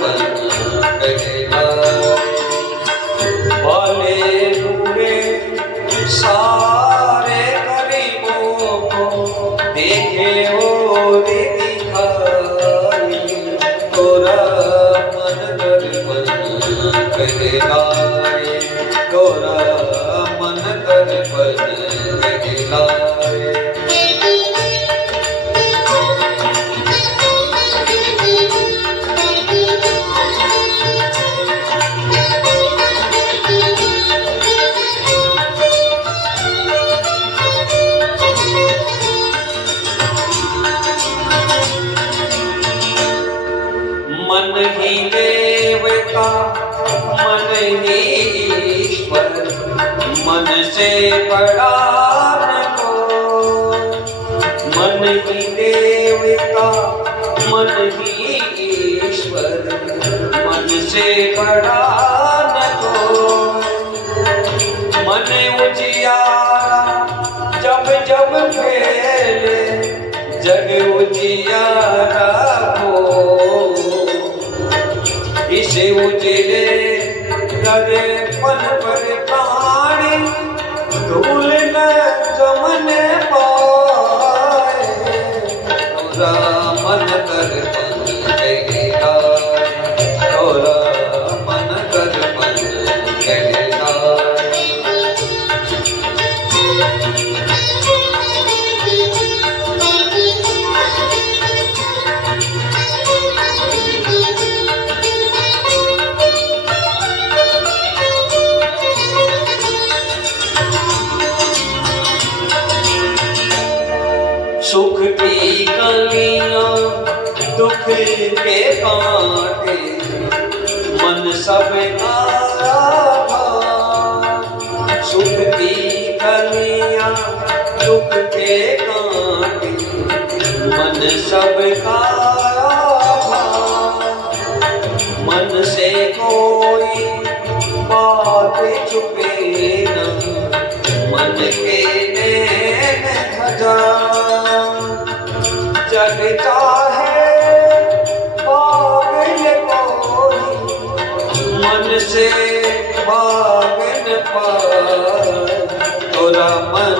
पन कहलाए। भले बुरे सारे गरीबों को देखे और दिखाई, तोरा मन दर्पण कहलाए, तोरा मन दर्पण कहलाए। मन ही देवता मन ही ईश्वर, मन से बड़ा न कोई। मन ही देवता मन ही ईश्वर, मन से बड़ा न कोई। मन उजियारा जब जब फैले, जग उजियारा हो। इसे उजले करे पन पर प्राणी, धूल न चमन पाए, तोरा मन दर्पण कहलाए, तोरा मन दर्पण कहलाए। सुख की कलियां दुख के कांटे, मन सब आया था। सुख की कलियां दुख के कांटे, मन सब आया था। मन से कोई बात छुपे न, मन के नैन हजार। जग चाहे पागल कोई, मन से भाग न पाए, तोरा मन